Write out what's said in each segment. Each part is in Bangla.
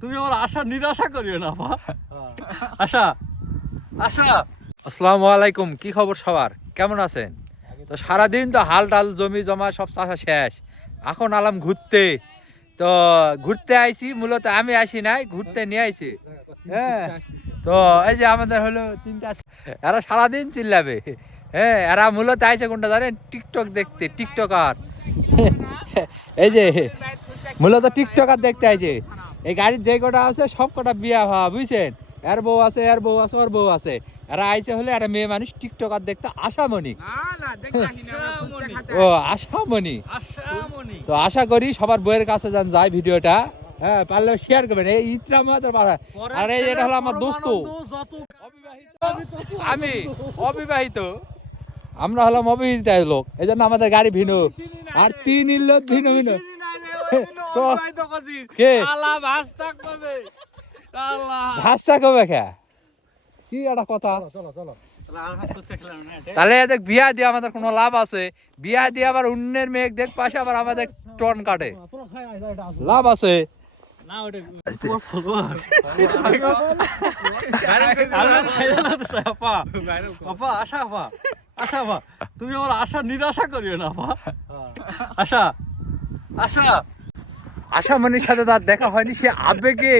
তুমি আমার আশা নিরাশা করিও না আপা। আশা আশা আসসালামু আলাইকুম, কি খবর সবার, কেমন আছেন? তো সারাদিন তো হাল ডাল জমি জমা সব চাষা শেষ, এখন আলাম ঘুরতে। তো ঘুরতে আইছি, মূলত আমি আসি নাই, ঘুরতে নিয়ে আইছি। হ্যাঁ, তো এই যে আমাদের হলো তিনটা, এরা সারাদিন চিল্লাবে। হ্যাঁ, এরা মূলত আইছে কোনটা জানেন? টিকটক দেখতে, টিকটকার। এই যে মূলত টিকটকার দেখতে আইছে। এই গাড়ির যে কটা আছে সব কটা বিয়া হওয়া, বুঝছেন? এর বউ আছে, এর বউ আছে, ওর বউ আছে। এরা আইছে হলে একটা মেয়ে মানুষ টিকটকার দেখতে আশামণি। ও আশামণি, তো আশা করি সবার বইয়ের কাছে যান যায় ভিডিওটা। হ্যাঁ, পারলে শেয়ার করবেন। এই ইতরা মাত্র পাড়া। আর এই এটা হলো আমার দোস্ত, আমি অবিবাহিত, আমরা হলাম অবিবাহিত লোক, এই জন্য আমাদের গাড়ি ভিন্ন। আর তিন লোক ভিন্ন ভিন্ন। ভাস্তা কবে খা কি একটা কথা। তাহলে দেখ, বিয়া দিয়ে আমাদের কোনো লাভ আছে? বিয়া দিয়ে আবার অন্যের মেয়ে দেখ পাশে আবার আমাদের টন কাটে, লাভ আছে? তুমি আমার আশা নিরাশা করিও না আপা। আশা আশা আশামণির সাথে তার দেখা হয়নি, সে আবেগে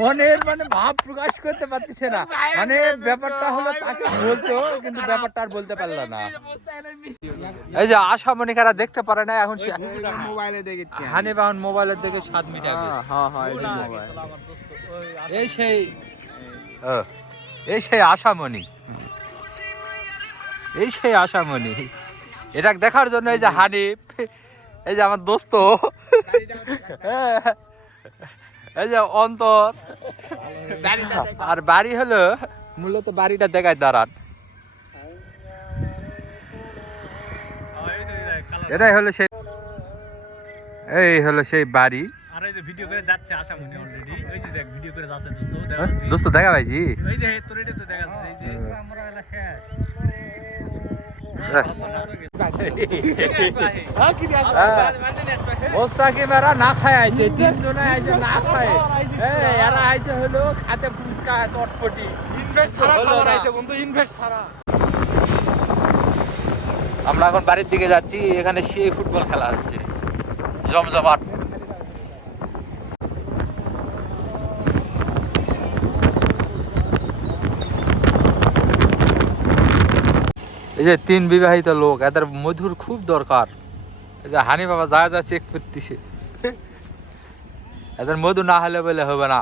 মনের মানে ভাব প্রকাশ করতে পারতেছে না। মানে ব্যাপারটা হলো তাকে বলতো, কিন্তু ব্যাপারটা আর বলতে পারলো না। এই যে আশামণিকারা দেখতে পারে না, এখন মোবাইলে দেখেছি, হানিফ এখন মোবাইলের দিকে 7 মিটাবে। এই সেই আশামণি, এই সেই আশামণি। এটা দেখার জন্য এই যে হানিফ, এই যে আমার দোস্ত, এই যে অন্তর, আর বাড়ি হলো মূলত বাড়িটা দেখায় দাঁড়ান। এটাই হলো সেই, এই হলো সেই বাড়ি। আর এই যে ভিডিও করে যাচ্ছে আশামণি অলরেডি, ওই যে দেখ ভিডিও করে যাচ্ছে দোস্ত দেখা ভাইজি, এই যে তোর এটা তো দেখা যাচ্ছে, এই যে আমরা এলা শেষ। মোস্তাকিমেরা না খায় আইছে, তিনজনে আইছে না খায়। এরা আইছে হলো খাতে ফুচকা চটপটি, আমরা এখন বাড়ির দিকে যাচ্ছি। এখানে সেই ফুটবল খেলা হচ্ছে জমজমাট। এই যে 3 বিবাহিত লোক, এদের মধুর খুব দরকার। এই যে হানি বাবা যা যা চেক করতেছে, এদের মধু না হলে বলে হবে না।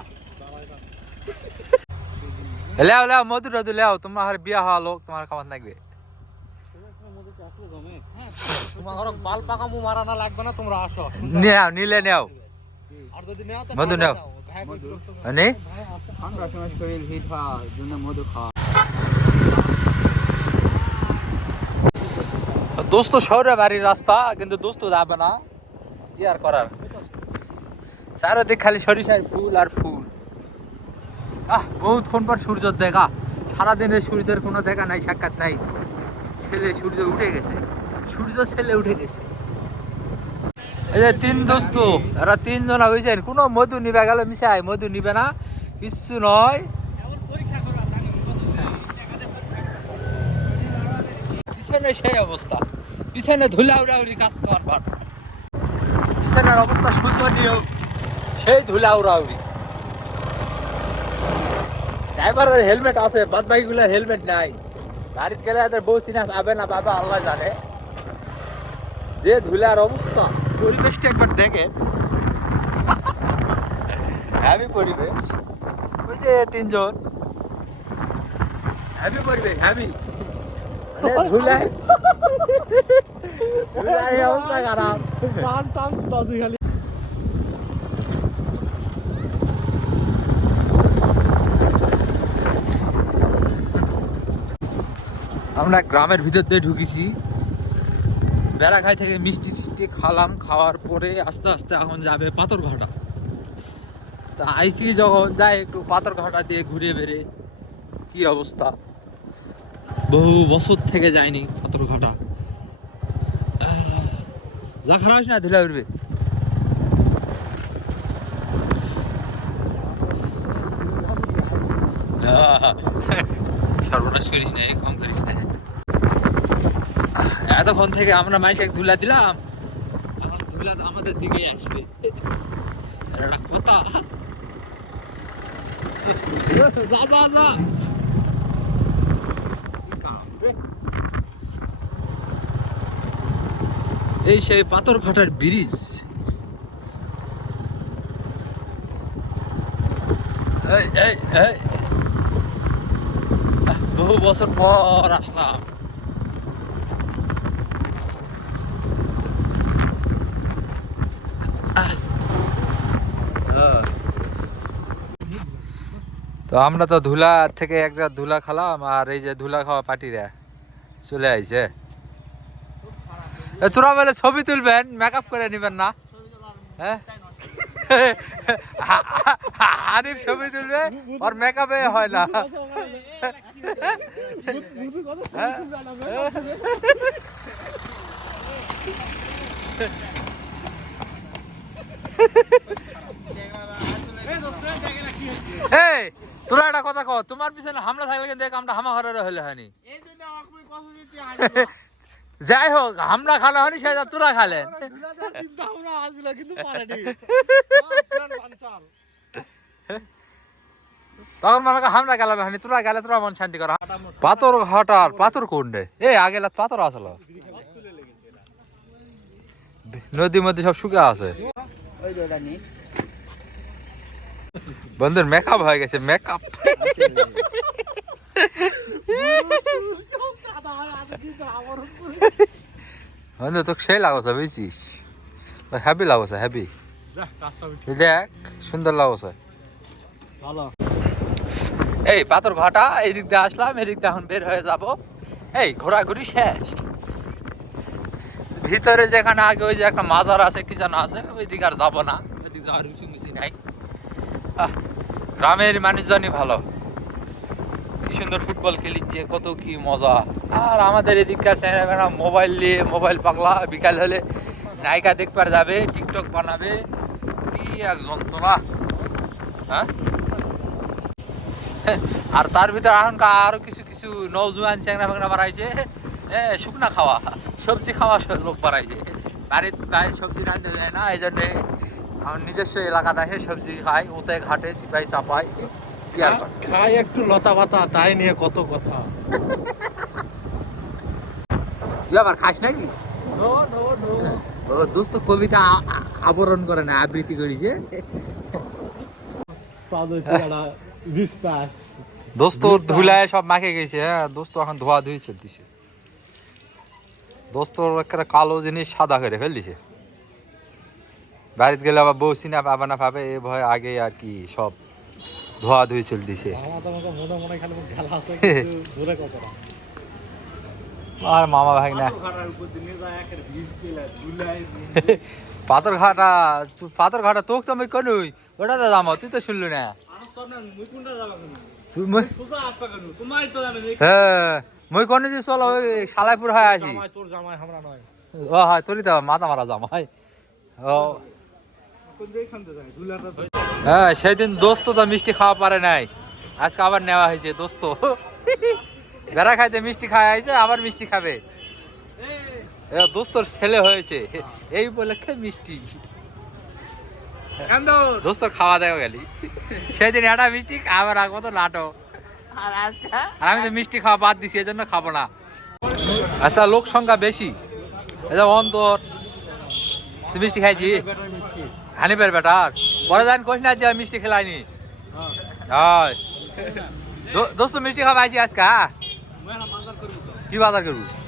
লেও লেও মধু টধু লেও, তোমার হারে বিয়া হওয়া লোক, তোমার খাবার লাগবে। নেও, নিলে নেও, মধু নেও। দোস্ত শহরে বাড়ির রাস্তা, কিন্তু দোস্ত যাবে না, কি আর করার। চারোদিক খালি সরিষার ফুল আর ফুল। বহুতক্ষণ পর সূর্য দেখা, সারাদিনের সূর্যের কোনো দেখা নাই, সাক্ষাৎ নাই। ছেলে সূর্য উঠে গেছে, সূর্য ছেলে উঠে গেছে। এই যে 3 দোস্ত, এরা 3 জনা হয়েছেন। কোনো মধু নিবে গেল মিশাই, মধু নিবে না, কিচ্ছু নয়। পিছনে সেই অবস্থা, পিছনে ধুলা উড়াউড়ি কাজ করবার, পিছনের অবস্থা শোচনীয়, সেই ধুলা উড়াউড়ি। ড্রাইভারের হেলমেট আছে, বাদ বাকি গুলো হেলমেট নাই। গাড়িতে গেলে এদের বউ চিনা পাবে না পাবে আল্লাহ জানে। যে ধুলার অবস্থা, পরিবেশটা একবার দেখে, হ্যাভি পরিবেশ। ওই যে 3 জন, হ্যাভি পরিবেশ, হ্যাভি ধুলায় ধুলায় অবস্থা খারাপ। আমরা গ্রামের ভিতর দিয়ে ঢুকেছি। বেড়াঘাই থেকে মিষ্টি টিষ্টি খালাম, খাওয়ার পরে আস্তে আস্তে এখন যাবে পাথরঘাটা। তা আইসি যখন যাই একটু পাথরঘাটা দিয়ে ঘুরে বেড়ে, কি অবস্থা, বহু বছর থেকে যায়নি। পাথর ঘাটা যা খারাপ না ধুলা উঠবে সর্বনাশ করিস না কম করিস না এতক্ষণ থেকে আমরা মাইকে ধুলা দিলাম এখন ধুলা আমাদের দিকে আসবে একটা কথা যা যা যা এই সেই পাথর ঘাটার ব্রিজ বহু বছর পর আসলাম তো আমরা তো ধুলা থেকে এক জায়গা ধুলা খালাম আর এই যে ধুলা খাওয়া পার্টিরা চলে আইছে তোরা বলে ছবি তুলবেন মেকআপ করে নিবেন না হ্যাঁ আরিফ ছবি তুলবে আর মেকআপে হয় না এই তোরা একটা কথা কও তোমার পিছনে হামলা থাকলে দেখ আমরা হামা ঘরে হইলে হয়নি যাই হোক হামলা খালা হয়নি সে তোরা খালেন তখন মানে হামলা গেলাম হয়নি তোরা গেলে তোরা মন শান্তি করা পাথর ঘাটার পাথর কোনডে আগে পাথর আসলো নদীর মধ্যে সব শুকে আছে বন্ধুর মেকআপ হয়ে গেছে মেকআপ বন্ধু তোকে সেই লাগছে বুঝছিস হ্যাপি লাগছে হ্যাপি দেখ সুন্দর লাগছে এই পাথর ঘাটা এই দিক দিয়ে আসলাম এদিক দিয়ে এখন বের হয়ে যাব এই ঘোরাঘুরি শেষ ভিতরে যেখানে আগে ওই যে একটা মাজার আছে কি জানা আছে ওই দিকে আর যাবো না ওই দিক যাওয়ার রুচি নাই গ্রামের মানুষজনই ভালো কি সুন্দর ফুটবল খেলিচ্ছে কত কি মজা আর আমাদের এদিককার ছেলেমেয়েরা মোবাইল নিয়ে মোবাইল পাগলা বিকাল হলে নায়িকা দেখবার যাবে টিকটক বানাবে কি এক যন্ত্রণা হ্যাঁ আর তার ভিতরে এখনকার আরো কিছু কিছু নৌজওয়ান চ্যাংরা ফ্যাংরা বাড়াইছে শুকনা খাওয়া সবজি খাওয়া লোক বাড়াইছে বাড়ির প্রায় সবজি রাঁধতে যায় না এই জন্যে আমার নিজস্ব এলাকাতে আসে সবজি খাই ওতে ঘাটে সিপাই চাপাই খাই একটু লতা পাতা তাই নিয়ে কত কথা তুই আবার খাস নাকি দোস্ত কবিতা আবরণ করে না আবৃত্তি করেছে দোস্ত ধুলায় সব মাখে গেছে হ্যাঁ দোস্ত এখন ধোয়া ধুই চলতেছে দোস্ত একটা কালো জিনিস সাদা করে ফেল দিছে বাড়িতে গেলে আবার বউ চিনা পাবে না পাবে এ ভয় আগে আর কি সব ধোয়া ধুই চলতেছে আর মামা ভাই না পাথর ঘাটা তোকে তো আমি কনুই ওটা তো জামা তুই তো শুনলু না হ্যাঁ মই কোন যে চলো ওই সালাইপুর হয়ে আসি ও হয় তোরই তো মাথা মারা জামাই ও হ্যাঁ সেদিন দোস্ত তো মিষ্টি খাওয়া পারে নাই আজকে আবার নেওয়া হয়েছে দোস্ত বেড়া খাইতে মিষ্টি খাওয়া হয়েছে আবার মিষ্টি খাবে দোস্তর ছেলে হয়েছে এই উপলক্ষে মিষ্টি দোস্তর খাওয়া দেওয়া গেলি সেদিন একটা মিষ্টি আবার রাখবো তো নাটক আর আমি তো মিষ্টি খাওয়া বাদ দিছি এই জন্য খাবো না আচ্ছা লোক সংখ্যা বেশি অন্তর তুই মিষ্টি খাইছি হানিপের বেটার পরে যান কোশ না যে মিষ্টি খেলাইনি দোস্ত মিষ্টি খাওয়া আইছি আজকে কি বাজার করবো